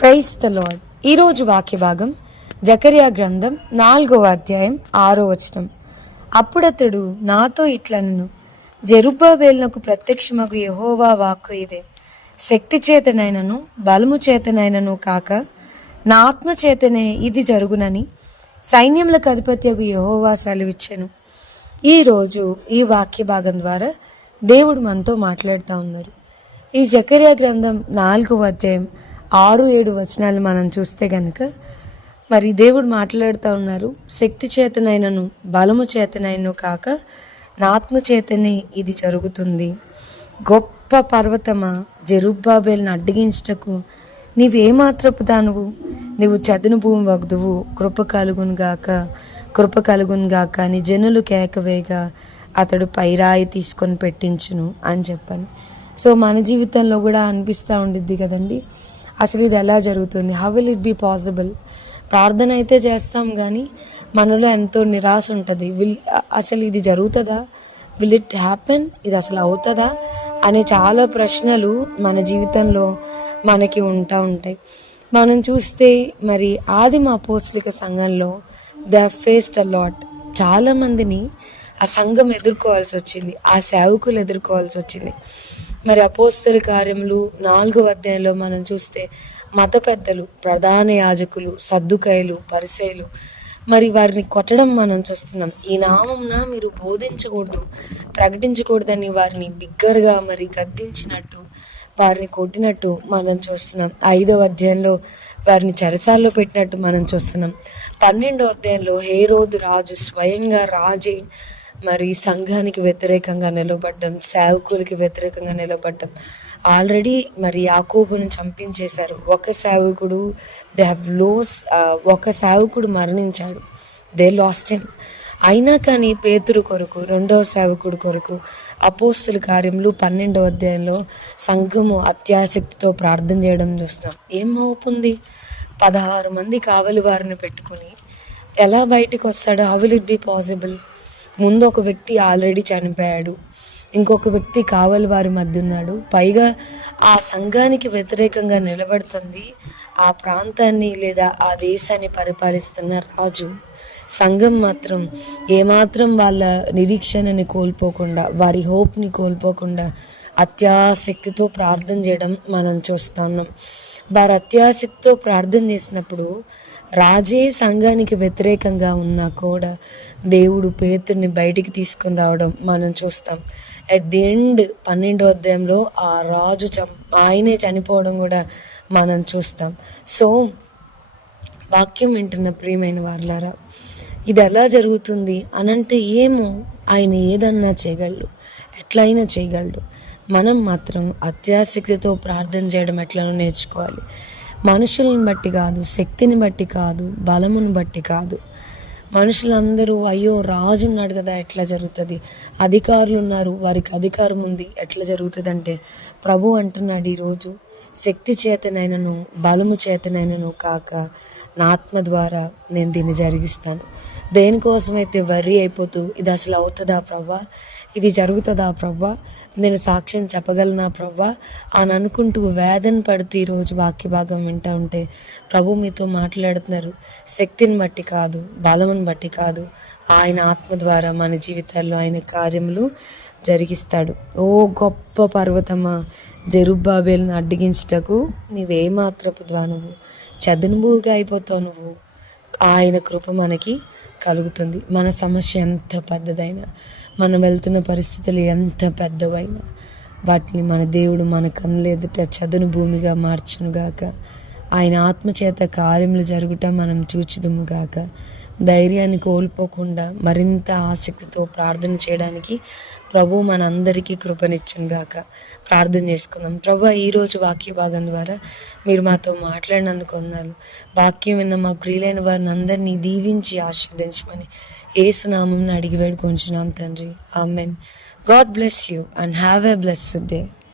Praise the lord. ఈరోజు వాక్య భాగం జకర్యా గ్రంథం 4వ అధ్యాయం 6వ వచనం. అప్పుడతడు నాతో ఇట్లనెను, జెరుబ్బాబెలునకు ప్రత్యక్షమగు యెహోవా వాక్కు ఇదే, శక్తి చేతనైనను బలము చేతనైనను కాక నా ఆత్మ చేతనే ఇది జరుగునని సైన్యములకు అధిపత్యగు యెహోవా సెలవిచ్చెను. ఈరోజు ఈ వాక్య భాగం ద్వారా దేవుడు మనతో మాట్లాడుతూ ఉన్నారు. ఈ జకర్యా గ్రంథం 4వ అధ్యాయం 6-7 వచనాలు మనం చూస్తే గనుక మరి దేవుడు మాట్లాడుతూ ఉన్నారు, శక్తి చేతనైనను బలము చేతనైనను కాక నా ఆత్మ చేతనే ఇది జరుగుతుంది. గొప్ప పర్వతమా, జెరుబ్బాబెలును అడ్డగించుటకు నీవేమాత్రపు దానువు, నీవు చదును భూమి వగ్దువు, కృప కలుగునుగాక నీ జనులు కేకవేగా అతడు పైరాయి తీసుకొని పెట్టించును అని చెప్పాను. సో మన జీవితంలో కూడా అనిపిస్తూ ఉండిద్ది కదండి, అసలు ఇది ఎలా జరుగుతుంది, how will it be possible. ప్రార్థన అయితే చేస్తాం కానీ మనలో ఎంతో నిరాశ ఉంటుంది. అసలు ఇది జరుగుతుందా, విల్ ఇట్ హ్యాపెన్, ఇది అసలు అవుతుందా అనే చాలా ప్రశ్నలు మన జీవితంలో మనకి ఉంటాయి. మనం చూస్తే మరి ఆదిమ అపోస్తలిక సంఘంలో దే ఫేస్డ్ అ లాట్. చాలామందిని ఆ సంఘం ఎదుర్కోవాల్సి వచ్చింది, ఆ సేవకులు ఎదుర్కోవాల్సి వచ్చింది. మరి అపోస్తల కార్యములు 4వ అధ్యాయంలో మనం చూస్తే మత పెద్దలు, ప్రధాన యాజకులు, సద్దుకాయలు, పరిసయ్యులు మరి వారిని కొట్టడం మనం చూస్తున్నాం. ఈ నామమున మీరు బోధించకూడదు, ప్రకటించకూడదని వారిని బిగ్గరగా మరి గద్దించినట్టు, వారిని కొట్టినట్టు మనం చూస్తున్నాం. 5వ అధ్యాయంలో వారిని చెరసాల్లో పెట్టినట్టు మనం చూస్తున్నాం. 12వ అధ్యాయంలో హేరోదు రాజు స్వయంగా రాజే మరి సంఘానికి వ్యతిరేకంగా నిలబడ్డం, సేవకులకి వ్యతిరేకంగా నిలబడ్డం. ఆల్రెడీ మరి యాకోబును చంపించేశారు. ఒక సేవకుడు మరణించాడు, దే లాస్ట్ హిమ్. అయినా కానీ పేతురు కొరకు, 2వ సేవకుడు కొరకు అపోస్తల కార్యములు 12వ అధ్యాయంలో సంఘము అత్యాసక్తితో ప్రార్థన చేయడం చూస్తున్నాం. ఏం హోప్ ఉంది? 16 మంది కావలి వారిని పెట్టుకుని ఎలా బయటికి వస్తాడు? How will it be possible? ముందు ఒక వ్యక్తి ఆల్రెడీ చనిపోయాడు, ఇంకొక వ్యక్తి కావలి వారి మధ్య ఉన్నాడు, పైగా ఆ సంఘానికి వ్యతిరేకంగా నిలబడుతుంది ఆ ప్రాంతాన్ని లేదా ఆ దేశాన్ని పరిపాలిస్తున్న రాజు. సంఘం మాత్రం ఏమాత్రం వాళ్ళ నిరీక్షణని కోల్పోకుండా, వారి హోప్ని కోల్పోకుండా అత్యాసక్తితో ప్రార్థన చేయడం మనం చూస్తా ఉన్నాం. వారు అత్యాసక్తితో ప్రార్థన చేసినప్పుడు రాజే సంఘానికి వ్యతిరేకంగా ఉన్నా కూడా దేవుడు పేతుర్ని బయటికి తీసుకుని రావడం మనం చూస్తాం. అట్ ది ఎండ్ 12వ అధ్యాయంలో ఆ రాజు ఆయనే చనిపోవడం కూడా మనం చూస్తాం. సో వాక్యం వింటున్న ప్రియమైన వారులారా, ఇది ఎలా జరుగుతుంది అనంటే ఏమో, ఆయన ఏదన్నా చేయగలడు, ఎట్లయినా చేయగలడు. మనం మాత్రం అత్యాసక్తితో ప్రార్థన చేయడం ఎట్లనో నేర్చుకోవాలి. మనుషులను బట్టి కాదు, శక్తిని బట్టి కాదు, బలమును బట్టి కాదు. మనుషులందరూ అయ్యో రాజు ఉన్నాడు కదా ఎట్లా జరుగుతుంది, అధికారులు ఉన్నారు వారికి అధికారం ఉంది ఎట్లా జరుగుతుంది అంటే, ప్రభు అంటున్నాడు ఈరోజు, శక్తి చేతనైనను బలము చేతనైనను కాక నా ఆత్మ ద్వారా నేను దీన్ని జరిగిస్తాను. దేనికోసమైతే వర్రీ అయిపోతూ ఇది అసలు అవుతుందా ప్రవ్వా, ఇది జరుగుతుందా ప్రవ్వా, నేను సాక్ష్యం చెప్పగలనా ప్రవ్వా అని అనుకుంటూ వేదన పడుతూ ఈరోజు వాక్య భాగం వింటూ ఉంటే ప్రభు మీతో మాట్లాడుతున్నారు. శక్తిని బట్టి కాదు, బలమును బట్టి కాదు, ఆయన ఆత్మ ద్వారా మన జీవితాల్లో ఆయన కార్యములు జరిగిస్తాడు. ఓ గొప్ప పర్వతమా, జెరుబ్బాబెలును అడ్డగించుటకు నీవేమాత్రపు ద్వానువు, చదునుభూగా అయిపోతావు నువ్వు. ఆయన కృప మనకి కలుగుతుంది. మన సమస్య ఎంత పెద్దదైనా, మనం వెళ్తున్న పరిస్థితులు ఎంత పెద్దవైనా వాటిని మన దేవుడు మన కన్నుల ఎదుట చదును భూమిగా మార్చునుగాక. ఆయన ఆత్మచేత కార్యములు జరుగుట మనం చూచుదుముగాక. ధైర్యాన్ని కోల్పోకుండా మరింత ఆసక్తితో ప్రార్థన చేయడానికి ప్రభు మన అందరికీ కృపనిచ్చునుగాక. ప్రార్థన చేసుకుందాం. ప్రభు, ఈరోజు వాక్య భాగం ద్వారా మీరు మాతో మాట్లాడినందుకు వందనాలు. వాక్యం విన్న మా ప్రియులైన వారిని అందరినీ దీవించి ఆశీర్వదించమని యేసు నామమున అడిగి వేడుకొంచున్నాం తండ్రి, amen. God bless you and have a blessed day.